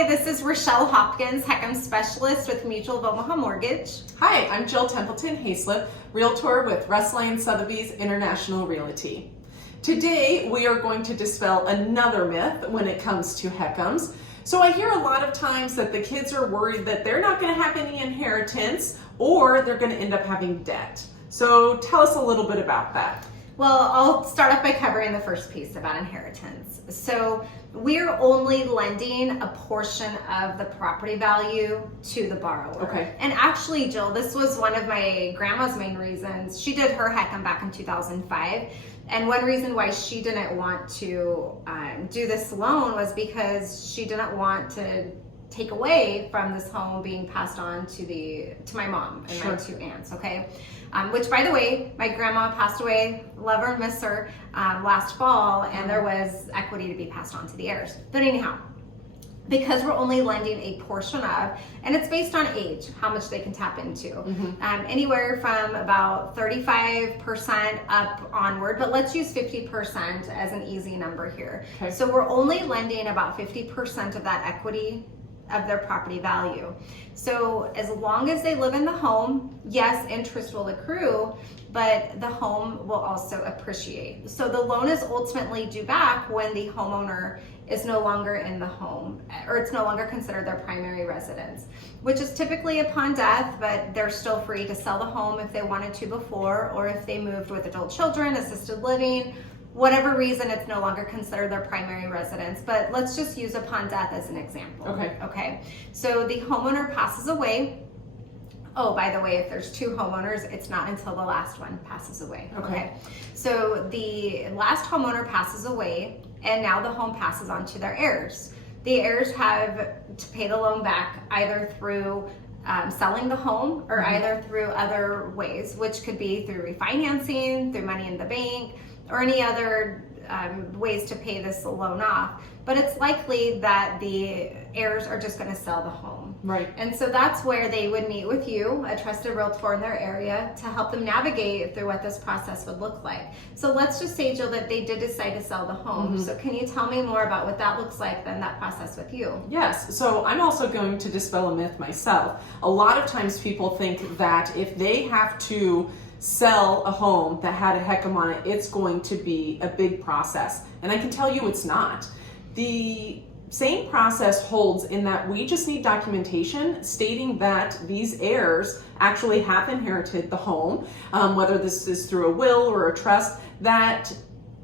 Hi, this is Richelle Hopkins, HECM specialist with Mutual of Omaha Mortgage. Hi, I'm Jill Templeton-Haislip, Realtor with Russell & Sotheby's International Realty. Today, we are going to dispel another myth when it comes to HECMs. So I hear a lot of times that the kids are worried that they're not going to have any inheritance or they're going to end up having debt. So tell us a little bit about that. Well, I'll start off by covering the first piece about inheritance. So we're only lending a portion of the property value to the borrower. Okay. And actually, Jill, this was one of my grandma's main reasons. She did her HECM back in 2005. And one reason why she didn't want to do this loan was because she didn't want to take away from this home being passed on to my mom and Sure. my two aunts, okay? Which, by the way, my grandma passed away, love her, miss her, last fall, and there was equity to be passed on to the heirs. But anyhow, because we're only lending a portion of, and it's based on age, how much they can tap into. Anywhere from about 35% up onward, but let's use 50% as an easy number here. Okay. So we're only lending about 50% of that equity of their property value. So as long as they live in the home, yes, interest will accrue, but the home will also appreciate. So the loan is ultimately due back when the homeowner is no longer in the home, or it's no longer considered their primary residence, which is typically upon death, but they're still free to sell the home if they wanted to before, or if they moved with adult children, assisted living, whatever reason, it's no longer considered their primary residence. But let's just use upon death as an example. Okay. So the homeowner passes away. Oh, by the way, if there's two homeowners, it's not until the last one passes away. Okay. So the last homeowner passes away, and now the home passes on to their heirs. The heirs have to pay the loan back either through selling the home or either through other ways, which could be through refinancing, through money in the bank, or any other ways to pay this loan off. But it's likely that the heirs are just going to sell the home. Right. And so that's where they would meet with you, a trusted realtor in their area, to help them navigate through what this process would look like. So let's just say, Jill, that they did decide to sell the home. So can you tell me more about what that looks like, then that process with you? Yes, so I'm also going to dispel a myth myself. A lot of times people think that if they have to sell a home that had a HECM on it, it's going to be a big process. And I can tell you it's not. The same process holds in that we just need documentation stating that these heirs actually have inherited the home, whether this is through a will or a trust, that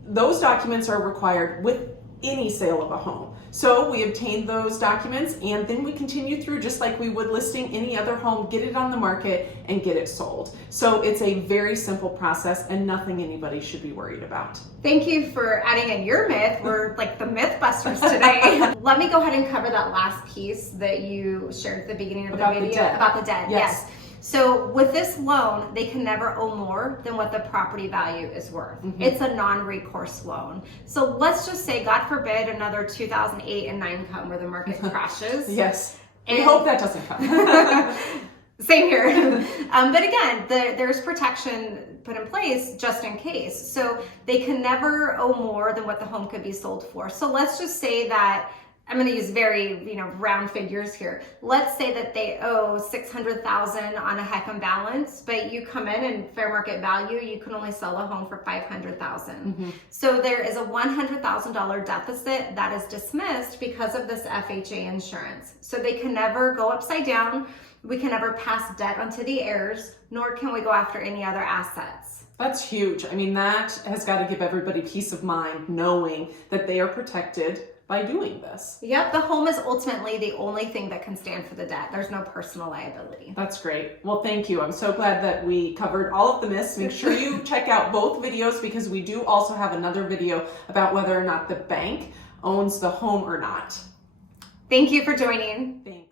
those documents are required with any sale of a home. So we obtain those documents and then we continue through just like we would listing any other home, get it on the market and get it sold. So it's a very simple process and nothing anybody should be worried about. Thank you for adding in your myth. We're like the Mythbusters today. Let me go ahead and cover that last piece that you shared at the beginning of About the the video debt. about the debt. Yes. So with this loan, they can never owe more than what the property value is worth. It's a non-recourse loan. So let's just say, God forbid, another 2008 and 9 come where the market crashes. Yes. We And- hope that doesn't come. Same here. But again, there's protection put in place just in case. So they can never owe more than what the home could be sold for. So let's just say that, I'm going to use very, round figures here. Let's say that they owe $600,000 on a HECM balance, but you come in and fair market value, you can only sell a home for $500,000. So there is a $100,000 deficit that is dismissed because of this FHA insurance. So they can never go upside down. We can never pass debt onto the heirs, nor can we go after any other assets. That's huge. I mean, that has got to give everybody peace of mind knowing that they are protected by doing this. Yep, the home is ultimately the only thing that can stand for the debt. There's no personal liability. That's great. Well, thank you. I'm so glad that we covered all of the myths. Make sure you check out both videos because we do also have another video about whether or not the bank owns the home or not. Thank you for joining. Thanks.